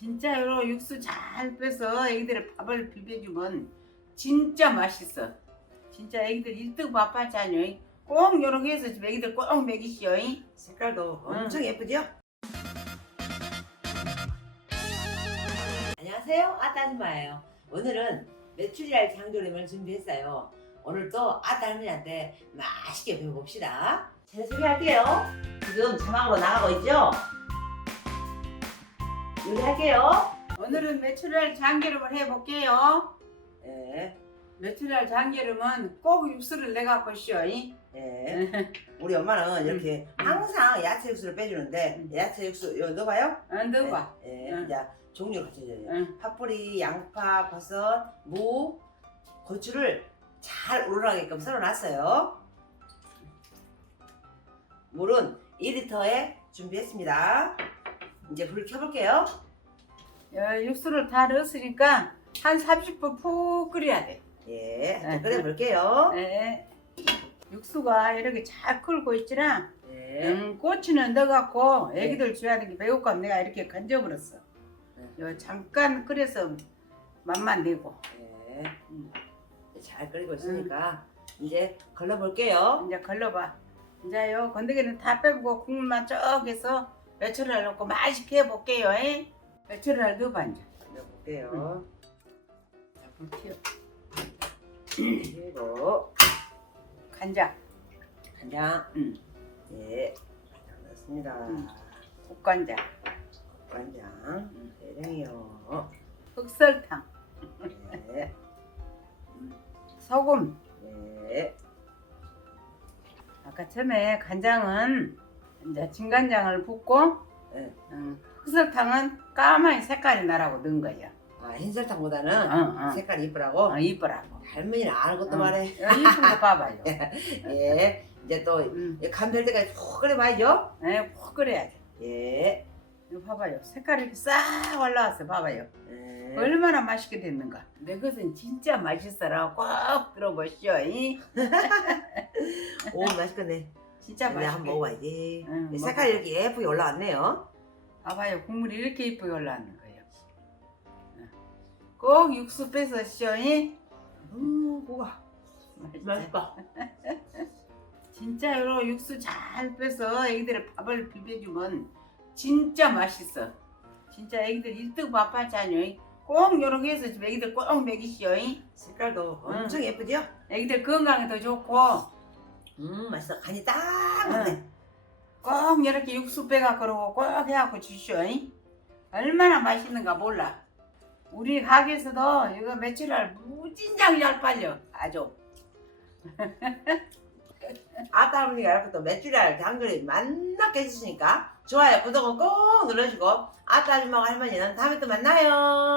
진짜로 육수 잘 빼서 애기들의 밥을 비벼주면 진짜 맛있어. 진짜 애기들 일등 밥하잖요. 꼭 요렇게 해서 집 애기들 꼭 먹이시오. 색깔도 엄청 예쁘죠? 안녕하세요 아따님마예요 오늘은 메추리알 장조림을 준비했어요 오늘 또 아따할머니한테 맛있게 배워봅시다 제 소개할게요 지금 자막으로 나가고 있죠? 요리할게요 오늘은 메추리알 장기름을 해볼게요. 네, 메추리알 장기름은 꼭 육수를 내갖고 쉬어. 네. 우리 엄마는 이렇게 항상 야채 육수를 빼주는데 음. 야채 육수 이거 넣어봐요 어, 넣어봐. 네, 응. 이제 종류를 갖춰줘요 응. 파뿌리, 양파, 버섯, 무, 고추를 잘 우러나게끔 썰어놨어요. 물은 2리터에 준비했습니다. 이제 불 켜볼게요. 어, 육수를 다 넣었으니까 한 30분 푹 끓여야 돼. 예, 네. 이제 끓여 볼게요. 네. 육수가 이렇게 잘 끓고 있지라 네. 음, 고추는 넣어갖고 애기들 줘야 되게 배고까 내가 이렇게 건져버렸어. 네. 요 잠깐 끓여서 맛만 내고 네. 음. 잘 끓이고 있으니까 이제 걸러 볼게요. 이제 걸러봐. 이제 요 건더기는 다 빼고 국물만 쭉 해서 메추리알 넣고 맛있게 해볼게요. 에? 메추리알 넣어봐 이제. 넣어볼게요. 자, 불 켜요. 그리고 간장, 간장. 음. 네, 간장 넣습니다. 음. 국간장, 간장. 대량이요. 흑설탕, 네. 소금. 네. 아까 처음에 간장은 이제 진간장을 붓고 네. 음, 흑설탕은 까만 색깔이 나라고 넣은 거예요. 아, 흰 설탕보다는 어, 어. 색깔이 이쁘라고? 어, 이쁘라고. 할머니는 아는 것도 어. 말해. 어, 이쁜 거 봐봐요. 예. 이제 또 음, 간될 때까지 푹 끓여봐야죠. 네, 푹 끓여야 돼. 예. 이거 봐봐요. 색깔이 싹 올라왔어. 봐봐요. 예. 얼마나 맛있게 됐는가. 내 것은 진짜 맛있어라. 꼭 들어보시오. 이. 오, 맛있겠네. 진짜 맛있게. 한번 먹어봐야지. 응, 색깔이 이렇게 예쁘게 올라왔네요. 봐봐요. 국물이 이렇게 이쁘게 올라왔는 거예요. 꼭 육수 빼서. 이. 음. 맛있지? 맛있다. 진짜로 육수 잘 빼서 애기들의 밥을 비벼주면 진짜 맛있어. 진짜 애기들 일등 밥하잖요. 꼭 요렇게 해서 집 애기들 꼭 먹이시오. 색깔도 응. 엄청 예쁘죠? 애기들 건강에도 좋고 음, 맛있어. 간이 딱 맞네. 꼭 이렇게 육수 빼갖고 그러고 꼭 해갖고 주시오. 얼마나 맛있는가 몰라. 우리 가게에서도 이거 며칠을 무진장 잘 빨려. 아주. 아따 할머니가 이렇게 또 메추리알 장조림 만나게 해주시니까 좋아요, 구독은 꼭 눌러주시고 아따 아줌마와 할머니는 다음에 또 만나요.